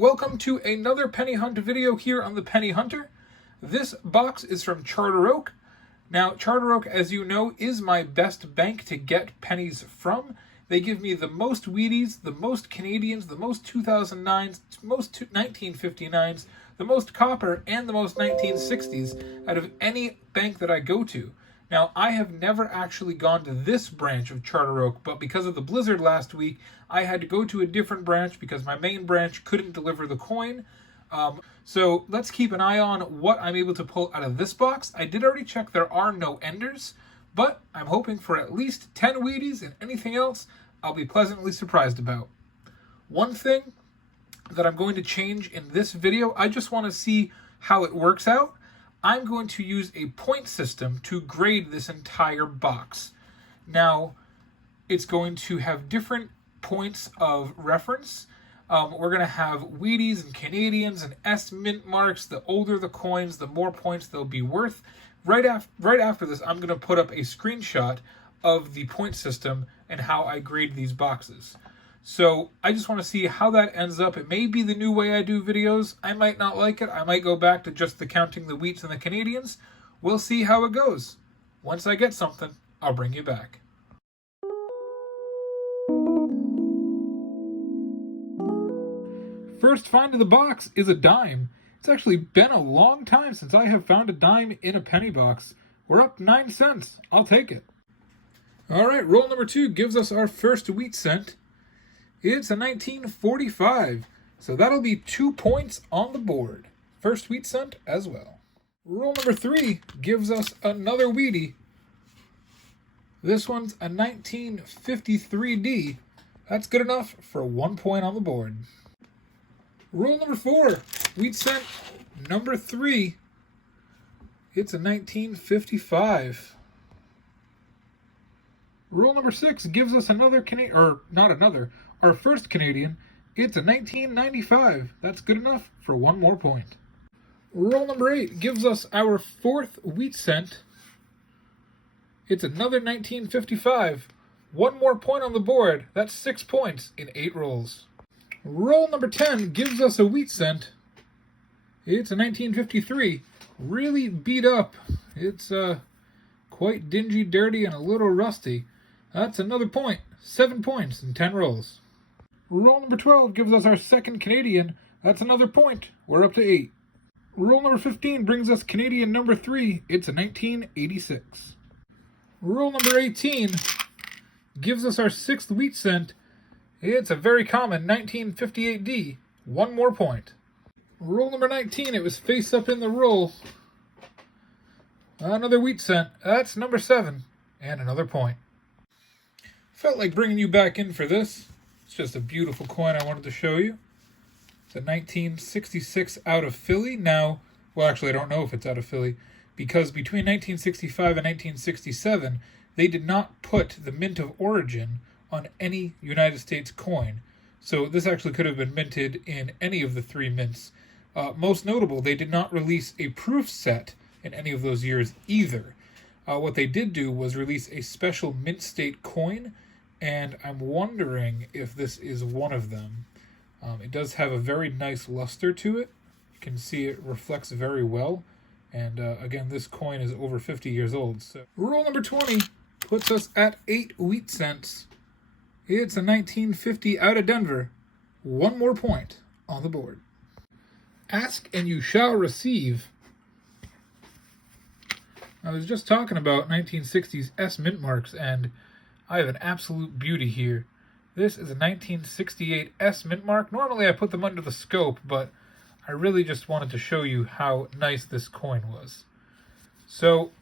welcome to another penny hunt video here on the Penny Hunter. This box is from Charter Oak. Now, Charter Oak, as you know, is my best bank to get pennies from. They give me the most Wheaties, the most Canadians, the most 2009s, most 1959s, the most copper, and the most 1960s out of any bank that I go to. Now, I have never actually gone to this branch of Charter Oak, but because of the blizzard last week, I had to go to a different branch because my main branch couldn't deliver the coin. So let's keep an eye on what I'm able to pull out of this box. I did already check there are no enders, but I'm hoping for at least 10 Wheaties, and anything else I'll be pleasantly surprised about. One thing that I'm going to change in this video, I just want to see how it works out. I'm going to use a point system to grade this entire box. Now, it's going to have different points of reference. We're going to have Wheaties and Canadians and S mint marks. The older the coins, the more points they'll be worth. Right after this, I'm going to put up a screenshot of the point system and how I grade these boxes. So I just want to see how that ends up. It may be the new way I do videos. I might not like it. I might go back to just the counting the wheats and the Canadians. We'll see how it goes. Once I get something, I'll bring you back. First find of the box is a dime. It's actually been a long time since I have found a dime in a penny box. We're up 9 cents. I'll take it. All right, roll number 2 gives us our first wheat cent. It's a 1945, so that'll be 2 points on the board. First wheat cent as well. Roll number 3 gives us another Wheatie. This one's a 1953D. That's good enough for 1 point on the board. Roll number 4, wheat cent number 3. It's a 1955. Roll number 6 gives us another our first Canadian. It's a 1995. That's good enough for 1 more point. Roll number 8 gives us our 4th wheat cent. It's another 1955. 1 more point on the board. That's 6 points in 8 rolls. Roll number 10 gives us a wheat cent. It's a 1953. Really beat up. It's quite dingy, dirty, and a little rusty. That's another point. 7 points in 10 rolls. Roll number 12 gives us our second Canadian. That's another point. We're up to 8. Roll number 15 brings us Canadian number 3. It's a 1986. Roll number 18 gives us our 6th wheat cent. It's a very common 1958D. 1 more point. Roll number 19, it was face up in the roll. Another wheat cent. That's number 7. And another point. Felt like bringing you back in for this. It's just a beautiful coin I wanted to show you. It's a 1966 out of Philly. Now, well, actually, I don't know if it's out of Philly, because between 1965 and 1967, they did not put the mint of origin on any United States coin. So this actually could have been minted in any of the 3 mints. Most notable, they did not release a proof set in any of those years either. What they did do was release a special mint state coin, and I'm wondering if this is one of them. It does have a very nice luster to it. You can see it reflects very well. And again, this coin is over 50 years old. So roll number 20 puts us at 8 wheat cents. It's a 1950 out of Denver. 1 more point on the board. Ask and you shall receive. I was just talking about 1960s S mint marks, and I have an absolute beauty here. This is a 1968 S mint mark. Normally I put them under the scope, but I really just wanted to show you how nice this coin was. So,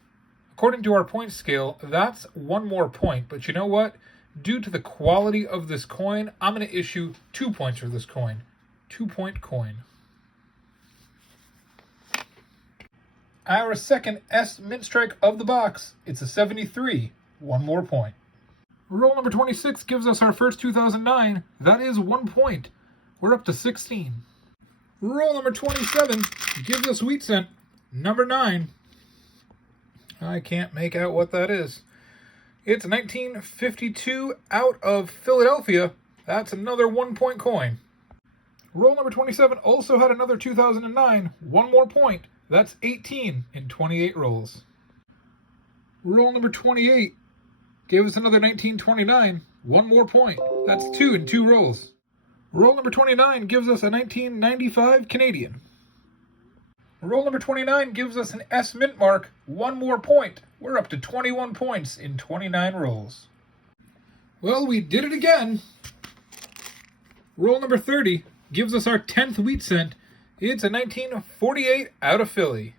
according to our point scale, that's 1 more point. But you know what? Due to the quality of this coin, I'm going to issue 2 points for this coin. 2-point coin. Our second S mint strike of the box. It's a 73. 1 more point. Roll number 26 gives us our first 2009. That is 1 point. We're up to 16. Roll number 27 gives us wheat cent number 9. I can't make out what that is. It's 1952 out of Philadelphia. That's another 1-point coin. Roll number 27 also had another 2009, one more point. That's 18 in 28 rolls. Roll number 28 gave us another 1929, one more point. That's 2 in 2 rolls. Roll number 29 gives us a 1995 Canadian. Roll number 29 gives us an S Mint mark, one more point. We're up to 21 points in 29 rolls. Well, we did it again. Roll number 30 gives us our 10th wheat cent. It's a 1948 out of Philly.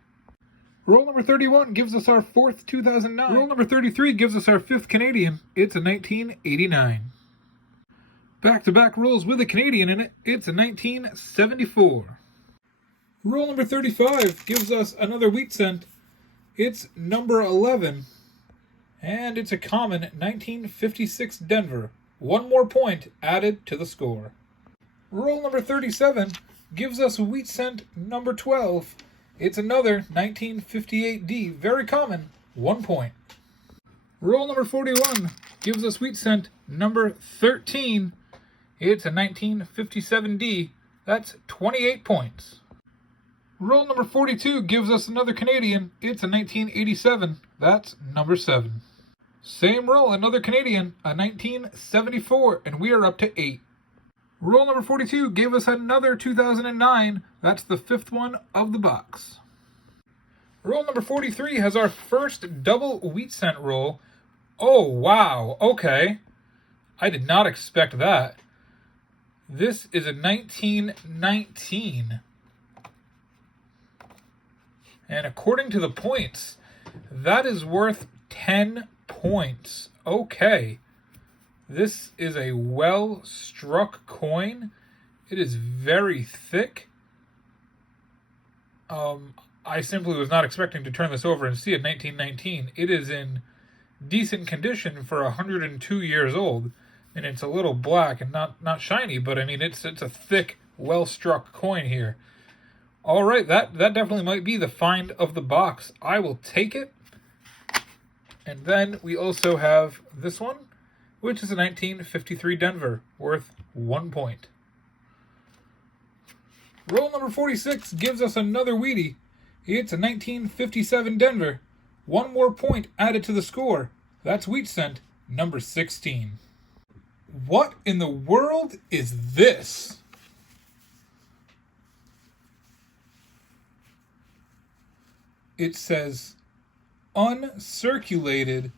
Roll number 31 gives us our 4th 2009. Roll number 33 gives us our 5th Canadian. It's a 1989. Back-to-back rolls with a Canadian in it. It's a 1974. Roll number 35 gives us another wheat cent. It's number 11. And it's a common 1956 Denver. One more point added to the score. Roll number 37 gives us wheat cent number 12. It's another 1958D, very common, 1 point. Roll number 41 gives us wheat cent number 13. It's a 1957D, that's 28 points. Roll number 42 gives us another Canadian. It's a 1987, that's number 7. Same roll, another Canadian, a 1974, and we are up to 8. Roll number 42 gave us another 2009. That's the 5th one of the box. Roll number 43 has our first double wheat cent roll. Oh, wow. Okay. I did not expect that. This is a 1919. And according to the points, that is worth 10 points. Okay. This is a well-struck coin. It is very thick. I simply was not expecting to turn this over and see a 1919. It is in decent condition for 102 years old, and it's a little black and not shiny, but I mean it's a thick, well-struck coin here. All right, that definitely might be the find of the box. I will take it. And then we also have this one, which is a 1953 Denver, worth 1 point. Roll number 46 gives us another Wheatie. It's a 1957 Denver. One more point added to the score. That's wheat cent number 16. What in the world is this? It says uncirculated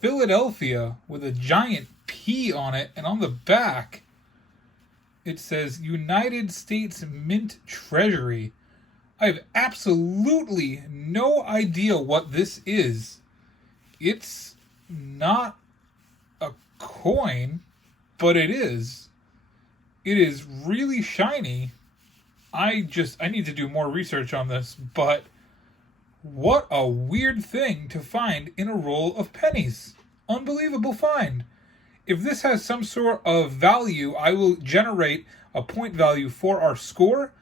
Philadelphia with a giant P on it, and on the back it says United States Mint Treasury. I have absolutely no idea what this is. It's not a coin, but it is. It is really shiny. I need to do more research on this, but what a weird thing to find in a roll of pennies. Unbelievable find. If this has some sort of value, I will generate a point value for our score.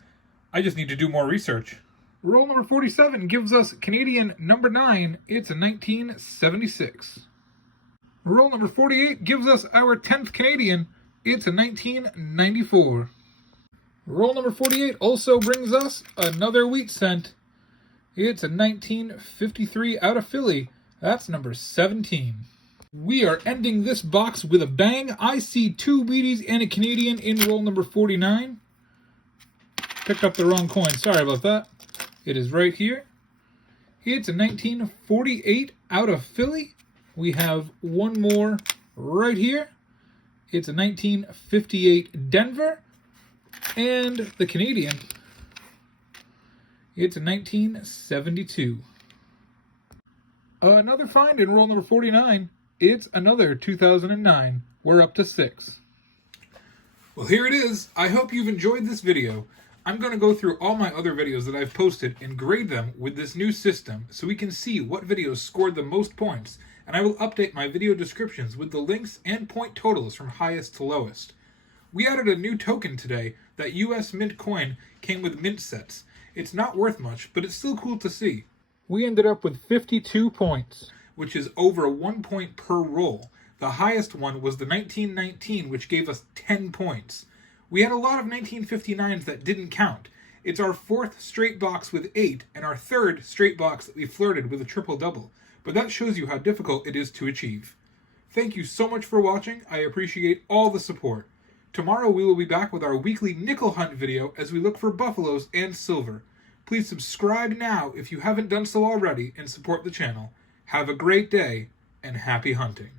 I just need to do more research. Roll number 47 gives us Canadian number 9. It's a 1976. Roll number 48 gives us our 10th Canadian. It's a 1994. Roll number 48 also brings us another wheat cent. It's a 1953 out of Philly. That's number 17. We are ending this box with a bang. I see 2 Wheaties and a Canadian in roll number 49. Picked up the wrong coin. Sorry about that. It is right here. It's a 1948 out of Philly. We have one more right here. It's a 1958 Denver. And the Canadian, it's a 1972. Another find in roll number 49. It's another 2009. We're up to 6. Well, here it is. I hope you've enjoyed this video. I'm going to go through all my other videos that I've posted and grade them with this new system so we can see what videos scored the most points, and I will update my video descriptions with the links and point totals from highest to lowest. We added a new token today. That US Mint coin came with mint sets. It's not worth much, but it's still cool to see. We ended up with 52 points, which is over 1 point per roll. The highest one was the 1919, which gave us 10 points. We had a lot of 1959s that didn't count. It's our fourth straight box with 8, and our third straight box that we flirted with a triple-double, but that shows you how difficult it is to achieve. Thank you so much for watching. I appreciate all the support. Tomorrow we will be back with our weekly nickel hunt video as we look for buffaloes and silver. Please subscribe now if you haven't done so already and support the channel. Have a great day and happy hunting.